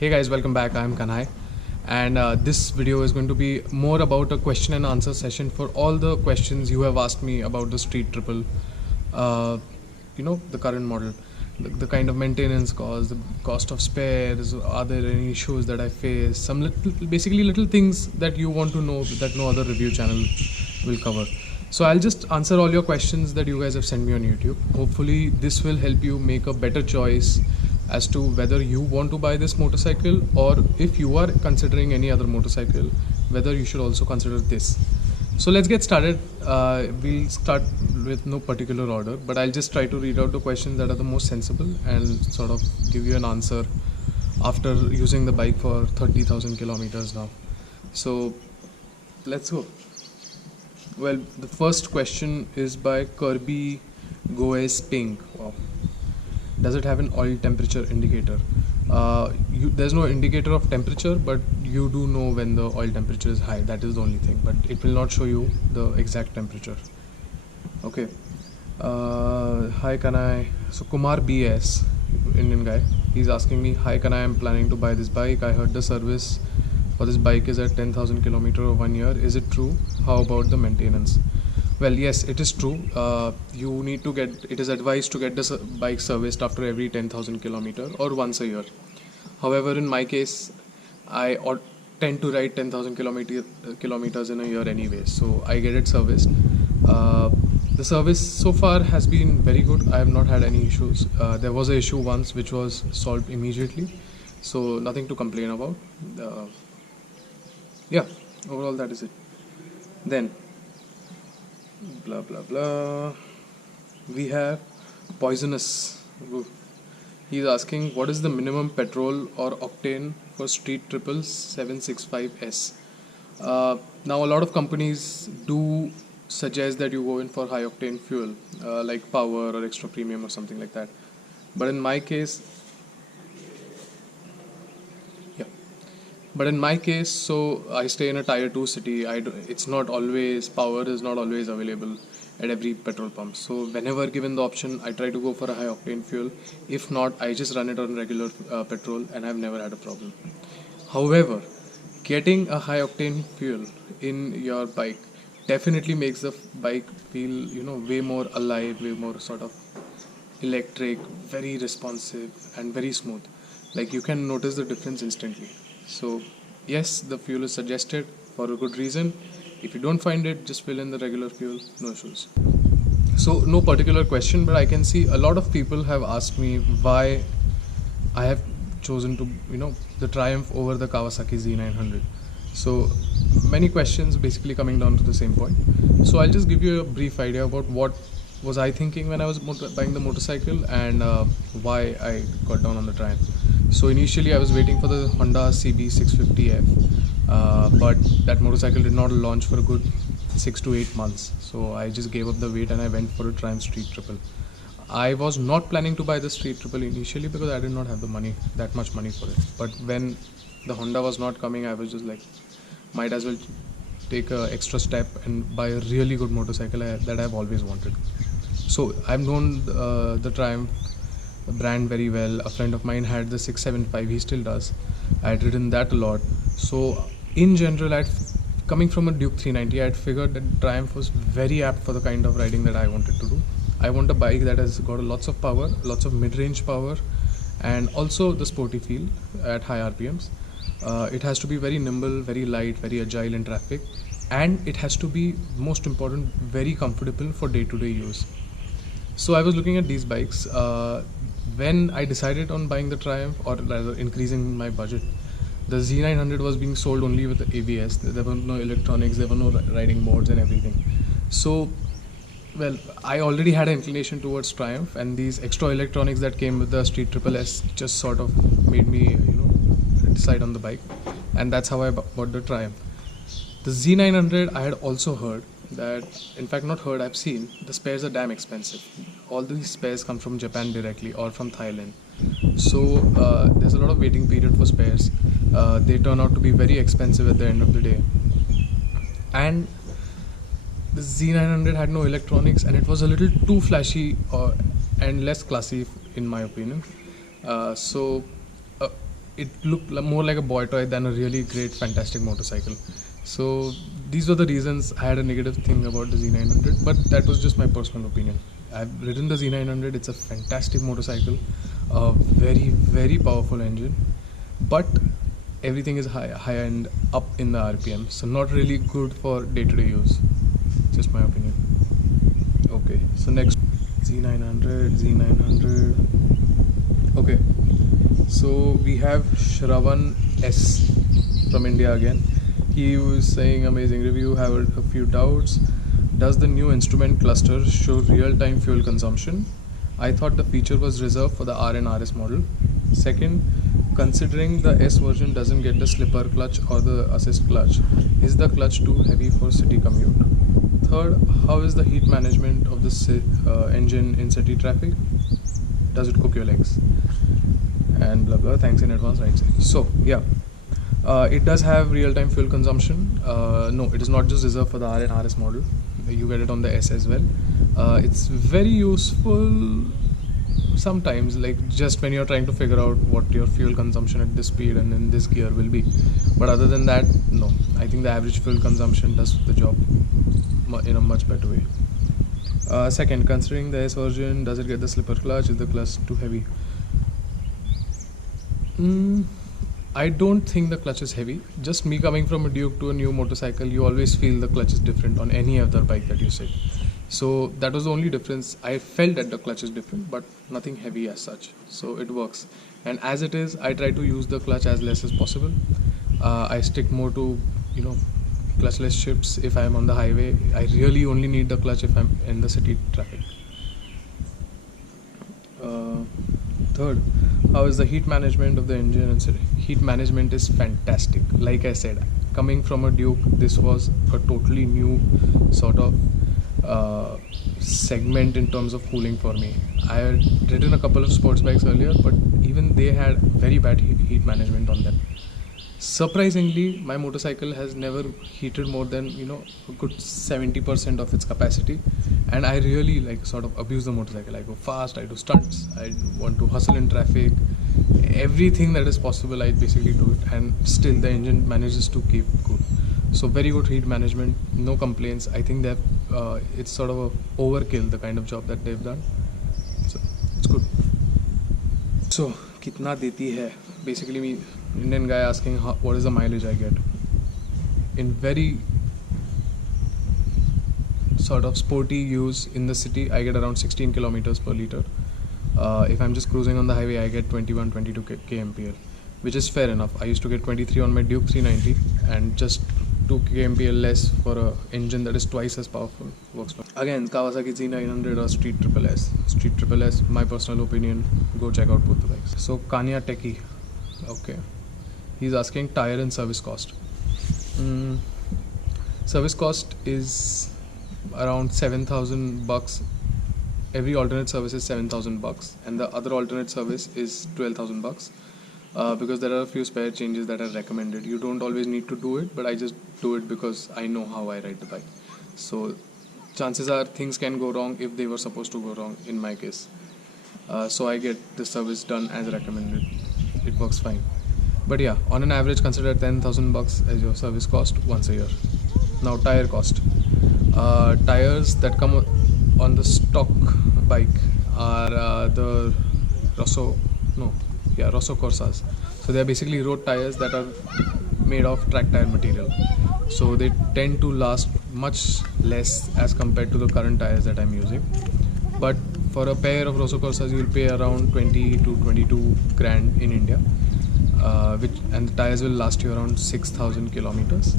Hey guys, welcome back. I'm Kanhai, and this video is going to be more about a question and answer session for all the questions you have asked me about the Street Triple. Uh, the current model, the kind of maintenance cost, the cost of spares. Are there any issues that I face? Some basically little things that you want to know that no other review channel will cover. So I'll just answer all your questions that you guys have sent me on YouTube. Hopefully, this will help you make a better choice as to whether you want to buy this motorcycle, or if you are considering any other motorcycle, whether you should also consider this. So let's get started. We'll start with no particular order, but I'll just try to read out the questions that are the most sensible and sort of give you an answer after using the bike for 30,000 kilometers now. So let's go. Well, the first question is by Kirby Goes Pink. Wow. Does it have an oil temperature indicator? There's no indicator of temperature, but you do know when the oil temperature is high. That is the only thing, but it will not show you the exact temperature. Okay. Hi Kanai. So Kumar BS, Indian guy, he's asking me, hi Kanai, I'm planning to buy this bike. I heard the service for this bike is at 10,000 kilometer or 1 year. Is it true? How about the maintenance? Well, yes, it is true. It is advised to get the bike serviced after every 10,000 kilometer or once a year. However, in my case, I tend to ride 10,000 kilometers in a year anyway, so I get it serviced. The service so far has been very good. I have not had any issues. There was an issue once which was solved immediately, so nothing to complain about. Yeah, overall that is it. Then blah blah blah, we have Poisonous. He's asking, what is the minimum petrol or octane for Street Triple 765S? Now a lot of companies do suggest that you go in for high octane fuel, like Power or Extra Premium or something like that, but in my case, so I stay in a tier 2 city. It's not always, Power is not always available at every petrol pump. So whenever given the option, I try to go for a high octane fuel. If not, I just run it on regular petrol, and I've never had a problem. However, getting a high octane fuel in your bike definitely makes the bike feel, way more alive, way more sort of electric, very responsive and very smooth. Like, you can notice the difference instantly. So yes, the fuel is suggested for a good reason. If you don't find it, just fill in the regular fuel, no issues. So no particular question, but I can see a lot of people have asked me why I have chosen to, the Triumph over the Kawasaki Z900. So many questions basically coming down to the same point. So I'll just give you a brief idea about what was I thinking when I was buying the motorcycle, and why I got down on the Triumph. So initially I was waiting for the Honda CB650F, but that motorcycle did not launch for a good 6 to 8 months. So I just gave up the wait and I went for a Triumph Street Triple. I was not planning to buy the Street Triple initially because I did not have that much money for it. But when the Honda was not coming, I was just like, might as well take an extra step and buy a really good motorcycle that I've always wanted. So I've known the Triumph brand very well. A friend of mine had the 675, he still does. I had ridden that a lot. So in general, coming from a Duke 390, I had figured that Triumph was very apt for the kind of riding that I wanted to do. I want a bike that has got lots of power, lots of mid-range power, and also the sporty feel at high RPMs. It has to be very nimble, very light, very agile in traffic, and it has to be, most important, very comfortable for day-to-day use. So I was looking at these bikes. When I decided on buying the Triumph, or rather increasing my budget, the Z900 was being sold only with the ABS. There were no electronics, there were no riding modes and everything. So, well, I already had an inclination towards Triumph, and these extra electronics that came with the Street Triple S just sort of made me, decide on the bike, and that's how I bought the Triumph. The Z900, I had also heard that, in fact not heard, I've seen, the spares are damn expensive. All these spares come from Japan directly or from Thailand. So there's a lot of waiting period for spares. They turn out to be very expensive at the end of the day. And the Z900 had no electronics, and it was a little too flashy and less classy in my opinion. So it looked more like a boy toy than a really great, fantastic motorcycle. So these were the reasons I had a negative thing about the Z900, but that was just my personal opinion. I've ridden the Z900. It's a fantastic motorcycle, a very, very powerful engine, but everything is high end, up in the RPM, so not really good for day-to-day use. Just my opinion. Okay, so next, Z900. Okay, so we have Shravan S from India again. He was saying amazing review, have a few doubts. Does the new instrument cluster show real-time fuel consumption? I thought the feature was reserved for the R and RS model. Second, considering the S version doesn't get the slipper clutch or the assist clutch, is the clutch too heavy for city commute? Third, how is the heat management of the engine in city traffic? Does it cook your legs? And blah blah, thanks in advance, right? So yeah, it does have real-time fuel consumption. No, it is not just reserved for the R and RS model. You get it on the S as well. It's very useful sometimes, like just when you're trying to figure out what your fuel consumption at this speed and in this gear will be. But other than that, no. I think the average fuel consumption does the job in a much better way. Second, considering the S version, does it get the slipper clutch? Is the clutch too heavy? I don't think the clutch is heavy. Just me coming from a Duke to a new motorcycle, you always feel the clutch is different on any other bike that you sit. So that was the only difference. I felt that the clutch is different, but nothing heavy as such. So it works. And as it is, I try to use the clutch as less as possible. I stick more to, clutchless shifts if I'm on the highway. I really only need the clutch if I'm in the city traffic. Third, how is the heat management of the engine? Heat management is fantastic. Like I said, coming from a Duke, this was a totally new sort of segment in terms of cooling for me. I had ridden a couple of sports bikes earlier, but even they had very bad heat management on them. Surprisingly, my motorcycle has never heated more than a good 70% of its capacity, and I really sort of abuse the motorcycle. I go fast, I do stunts, I want to hustle in traffic, everything that is possible I basically do it, and still the engine manages to keep cool. So very good heat management, no complaints. I think that it's sort of a overkill, the kind of job that they've done. So it's good. So kitna deti hai? Basically, me Indian guy asking what is the mileage I get. In very sort of sporty use in the city, I get around 16 kilometers per liter. If I'm just cruising on the highway, I get 21-22 kmpl, which is fair enough. I used to get 23 on my Duke 390, and just 2 kmpl less for an engine that is twice as powerful works for me. Again, Kawasaki Z900 or Street Triple S. Street Triple S, my personal opinion, go check out both the bikes. So Kanya Techie, okay, he's asking tire and service cost. Service cost is around $7,000. Every alternate service is $7,000, and the other alternate service is $12,000. Because there are a few spare changes that are recommended. You don't always need to do it, but I just do it because I know how I ride the bike. So chances are things can go wrong if they were supposed to go wrong in my case. So I get the service done as recommended. It works fine. But yeah, on an average, consider $10,000 as your service cost once a year. Now tire cost. Tires that come on the stock bike are the Rosso Corsas. So they are basically road tires that are made of track tire material. So they tend to last much less as compared to the current tires that I'm using. But for a pair of Rosso Corsas, you will pay around 20 to 22 grand in India, and the tires will last you around 6,000 kilometers.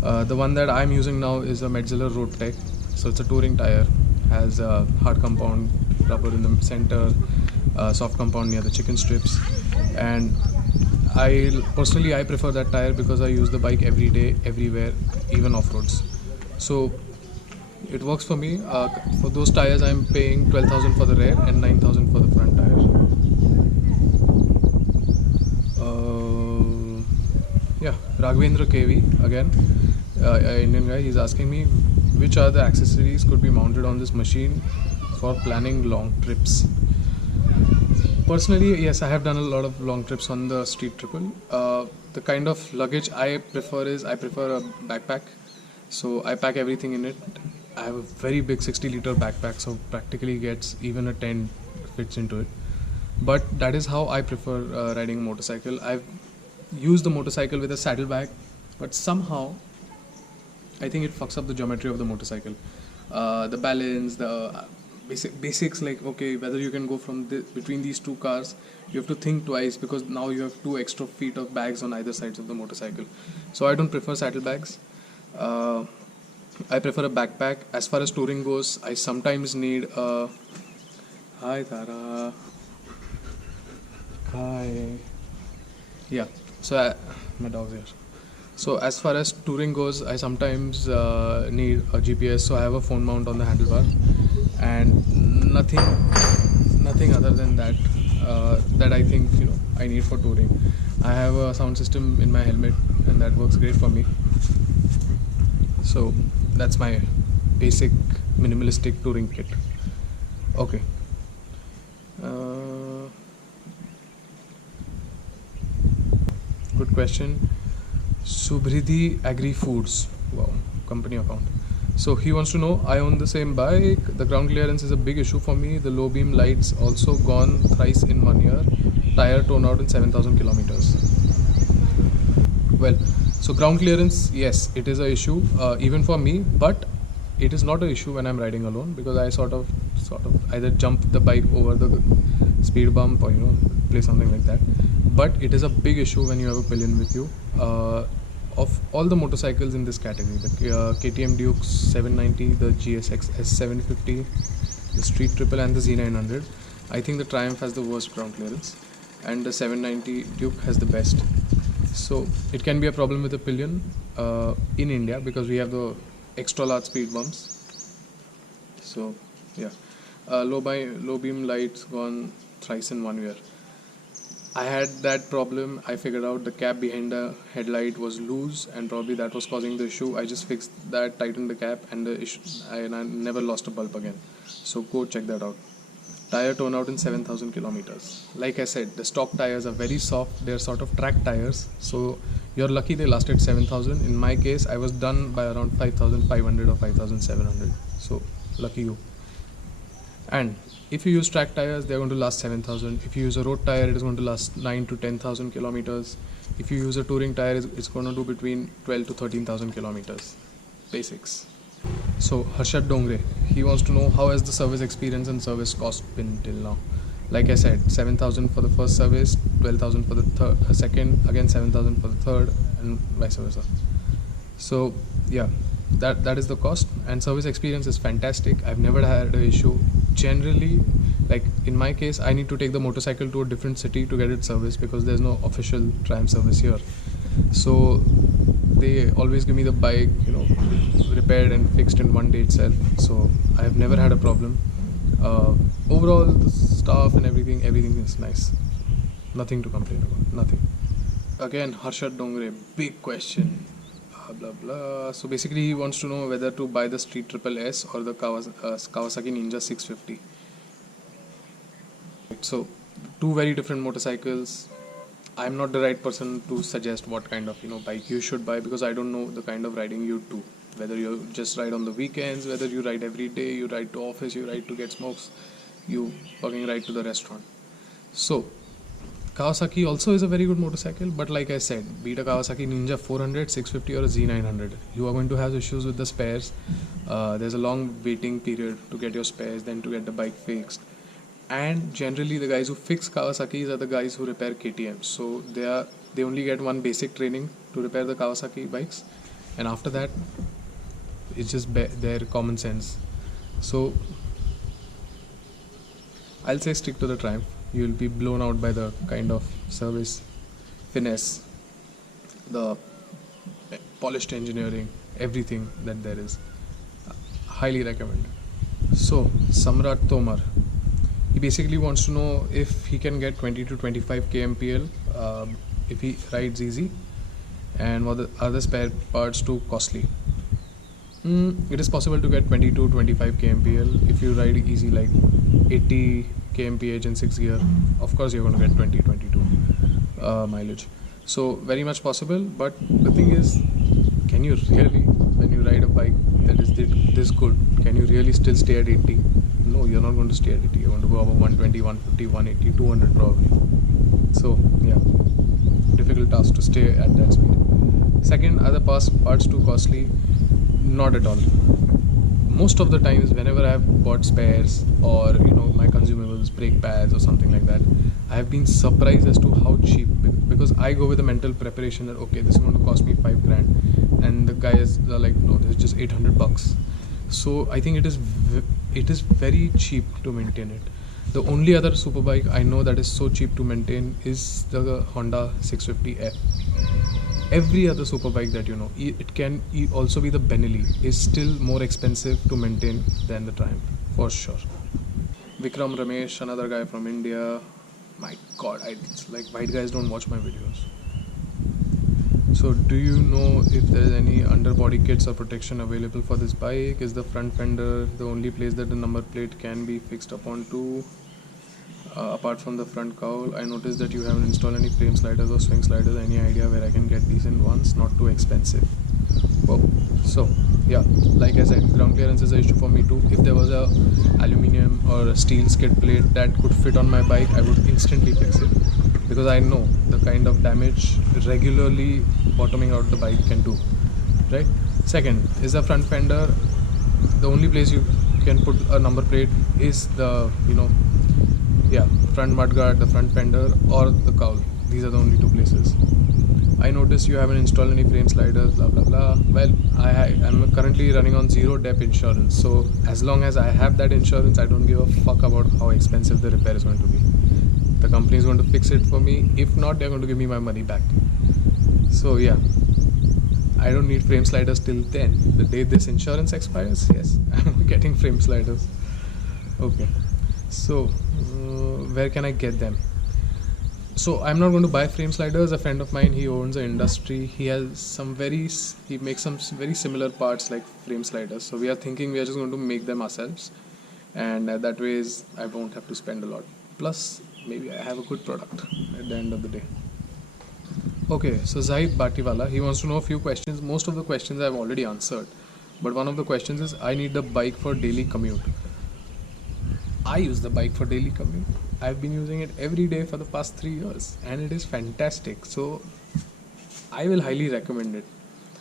The one that I'm using now is a Metzeler Road Tech. So it's a touring tire, has a hard compound rubber in the center, soft compound near the chicken strips, and I prefer that tire because I use the bike every day, everywhere, even off-roads. So it works for me. For those tires, I'm paying 12,000 for the rear and 9,000 for the front tire. Yeah, Raghavendra KV again, Indian guy. He's asking me which other accessories could be mounted on this machine for planning long trips. Personally, yes, I have done a lot of long trips on the Street Triple. The kind of luggage I prefer is I prefer a backpack. So I pack everything in it. I have a very big 60-liter backpack, so practically gets even a tent fits into it. But that is how I prefer riding a motorcycle. I've used the motorcycle with a saddlebag, but somehow I think it fucks up the geometry of the motorcycle. The balance, the basics, like okay, whether you can go from between these two cars, you have to think twice because now you have two extra feet of bags on either sides of the motorcycle. So I don't prefer saddlebags. Uh, I prefer a backpack. As far as touring goes, I sometimes need a. Hi Tara. Hi. Yeah. So my dog's here. So as far as touring goes, I sometimes need a GPS. So I have a phone mount on the handlebar, and nothing other than that. That I think I need for touring. I have a sound system in my helmet, and that works great for me. So that's my basic minimalistic touring kit. Okay. Good question. Subhridhi Agri Foods. Wow, company account. So he wants to know, I own the same bike. The ground clearance is a big issue for me. The low beam lights also gone thrice in 1 year. Tire torn out in 7,000 kilometers. Well, so ground clearance, yes, it is a issue even for me, but it is not an issue when I'm riding alone because I sort of either jump the bike over the speed bump or play something like that. But it is a big issue when you have a pillion with you. Of all the motorcycles in this category, the KTM Duke 790, the GSX S750, the Street Triple and the Z900, I think the Triumph has the worst ground clearance and the 790 Duke has the best. So it can be a problem with the pillion in India because we have the extra large speed bumps. So yeah, low beam lights gone thrice in 1 year. I had that problem. I figured out the cap behind the headlight was loose and probably that was causing the issue. I just fixed that, tightened the cap, and the issue, I never lost a bulb again. So go check that out. Tire torn out in 7,000 kilometers. Like I said, the stock tires are very soft. They're sort of track tires. So you're lucky they lasted 7,000. In my case, I was done by around 5,500 or 5,700. So lucky you. And if you use track tires, they're going to last 7,000. If you use a road tire, it is going to last 9 to 10,000 kilometers. If you use a touring tire, it's going to do between 12 to 13,000 kilometers. Basics. So Harshad Dongre, he wants to know how has the service experience and service cost been till now. Like I said, 7,000 for the first service, 12,000 for the second, again 7,000 for the third, and vice versa. So yeah, that is the cost, and service experience is fantastic. I've never had an issue. Generally, like in my case, I need to take the motorcycle to a different city to get it serviced because there's no official Triumph service here. So they always give me the bike, repaired and fixed in one day itself. So I have never had a problem. Overall, the staff and everything is nice. Nothing to complain about. Nothing. Again, Harshad Dongre, big question. Blah blah. So basically, he wants to know whether to buy the Street Triple S or the Kawasaki Ninja 650. So, two very different motorcycles. I'm not the right person to suggest what kind of bike you should buy because I don't know the kind of riding you do. Whether you just ride on the weekends, whether you ride every day, you ride to office, you ride to get smokes, you fucking ride to the restaurant. So Kawasaki also is a very good motorcycle, but like I said, be it a Kawasaki Ninja 400, 650 or a Z900, you are going to have issues with the spares. There's a long waiting period to get your spares, then to get the bike fixed. And generally the guys who fix Kawasaki's are the guys who repair KTM. So they only get one basic training to repair the Kawasaki bikes, and after that it's just their common sense. So I'll say stick to the Triumph. You will be blown out by the kind of service, finesse, the polished engineering, everything that there is. Highly recommend. So Samrat Tomar, he basically wants to know if he can get 20 to 25 kmpl if he rides easy, and what are the spare parts too costly. It is possible to get 20 to 25 kmpl if you ride easy, like 80 kmph in 6 gear, of course you're going to get 20-22 mileage. So very much possible, but the thing is, can you really, when you ride a bike that is this good, can you really still stay at 80? No, you're not going to stay at 80. You're going to go over 120, 150, 180, 200 probably. So yeah, difficult task to stay at that speed. Second, are the parts too costly? Not at all. Most of the times whenever I have bought spares or my consumables, brake pads or something like that, I have been surprised as to how cheap, because I go with a mental preparation that okay, this is going to cost me 5 grand, and the guys are like, no, this is just 800 bucks. So I think it is very cheap to maintain it. The only other superbike I know that is so cheap to maintain is the Honda 650F. Every other superbike that it can also be the Benelli, is still more expensive to maintain than the Triumph, for sure. Vikram Ramesh, another guy from India. My god, it's like white guys don't watch my videos. So do you know if there is any underbody kits or protection available for this bike? Is the front fender the only place that the number plate can be fixed upon to? Apart from the front cowl, I noticed that you haven't installed any frame sliders or swing sliders. Any idea where I can get decent ones, not too expensive? Well, so yeah, like I said, ground clearance is an issue for me too. If there was a aluminium or a steel skid plate that could fit on my bike, I would instantly fix it, because I know the kind of damage regularly bottoming out the bike can do, right? Second, is the front fender the only place you can put a number plate? Is the front mudguard, the front fender, or the cowl. These are the only two places. I noticed you haven't installed any frame sliders, blah blah blah. Well, I'm currently running on 0 dep insurance, so as long as I have that insurance, I don't give a fuck about how expensive the repair is going to be. The company is going to fix it for me. If not, they're going to give me my money back. So yeah, I don't need frame sliders till then. The day this insurance expires, yes, I'm getting frame sliders. Okay, so where can I get them? So I'm not going to buy frame sliders. A friend of mine, he owns an industry. He makes some very similar parts like frame sliders. So we are thinking we are just going to make them ourselves, and that way I won't have to spend a lot. Plus, maybe I have a good product at the end of the day. Okay, so Zahid Batiwala, he wants to know a few questions. Most of the questions I've already answered, but one of the questions is, I need the bike for daily commute. I use the bike for daily commute. I've been using it every day for the past 3 years, and it is fantastic. So I will highly recommend it.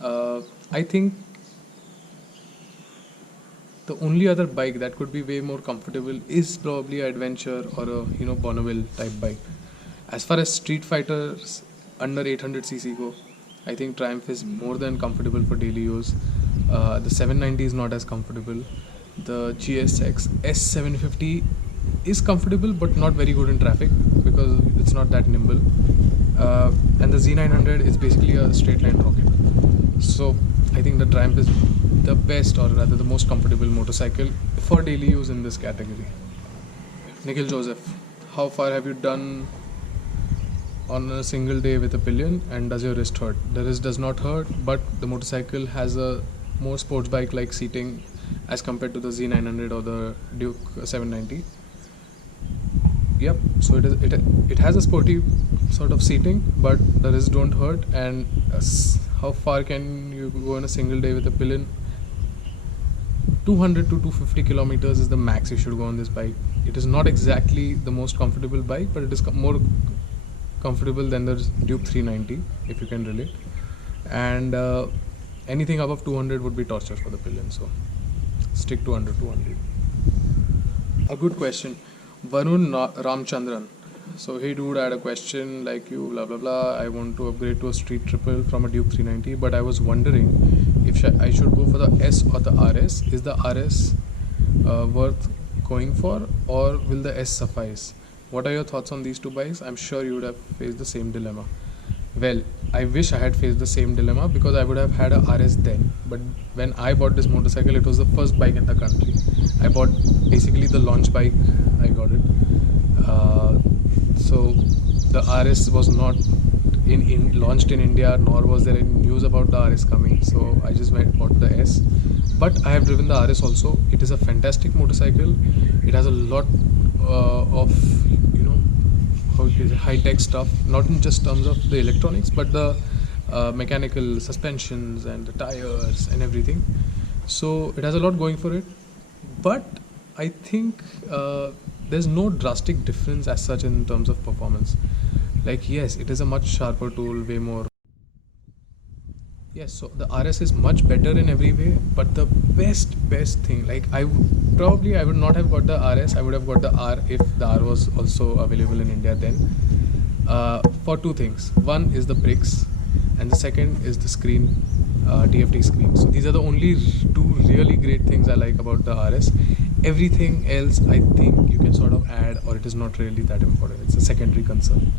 I think the only other bike that could be way more comfortable is probably an Adventure or a Bonneville type bike. As far as street fighters under 800cc go, I think Triumph is more than comfortable for daily use. The 790 is not as comfortable. The GSX S750 is comfortable but not very good in traffic because it's not that nimble. And the Z900 is basically a straight line rocket. So I think the Triumph is the best, or rather the most comfortable motorcycle for daily use in this category. Nikhil Joseph, how far have you done on a single day with a pillion, and does your wrist hurt? The wrist does not hurt, but the motorcycle has a more sports bike like seating as compared to the Z900 or the Duke 790. Yep, so it has a sporty sort of seating, but the wrists don't hurt. And how far can you go in a single day with a pillion? 200 to 250 kilometers is the max you should go on this bike. It is not exactly the most comfortable bike, but it is more comfortable than the Duke 390, if you can relate. And anything above 200 would be torture for the pillion, so stick to under 200. A good question. Varun Ramchandran. So, hey dude, I had a question like you, blah blah blah. I want to upgrade to a street triple from a Duke 390, but I was wondering if I should go for the S or the RS. Is the RS worth going for, or will the S suffice? What are your thoughts on these two bikes? I'm sure you would have faced the same dilemma. Well, I wish I had faced the same dilemma because I would have had a RS then. But when I bought this motorcycle, it was the first bike in the country. I bought basically the launch bike. I got it. So the RS was not launched in India, nor was there any news about the RS coming. So I just bought the S. But I have driven the RS also. It is a fantastic motorcycle. It has a lot of how it is high tech stuff, not in just terms of the electronics, but the mechanical suspensions and the tires and everything. So it has a lot going for it, but I think there's no drastic difference as such in terms of performance. Like, yes, it is a much sharper tool, way more. Yes, so the RS is much better in every way, but the best thing, like I would not have got the RS. I would have got the R if the R was also available in India then. For two things. One is the bricks, and the second is the screen, TFT screen. So these are the only two really great things I like about the RS. Everything else, I think you can sort of add, or it is not really that important. It's a secondary concern.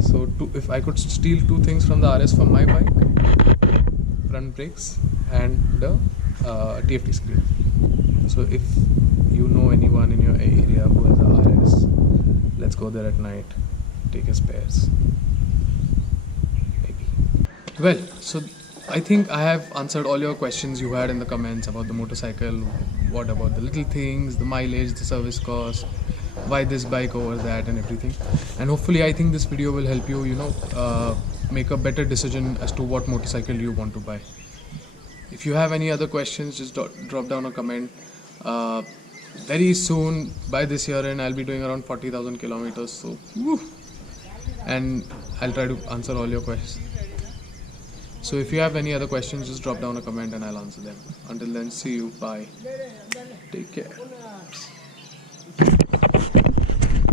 So if I could steal two things from the RS for my bike, front brakes and the TFT screen. So if you know anyone in your area who has a RS, let's go there at night, take his spares. Maybe. Well, so I think I have answered all your questions you had in the comments about the motorcycle. What about the little things, the mileage, the service cost, why this bike over that, and everything. And hopefully I think this video will help you make a better decision as to what motorcycle you want to buy. If you have any other questions, just drop down a comment. Very soon, by this year end, I'll be doing around 40,000 kilometers, so woo, and I'll try to answer all your questions. So if you have any other questions, just drop down a comment and I'll answer them. Until then, see you, bye, take care.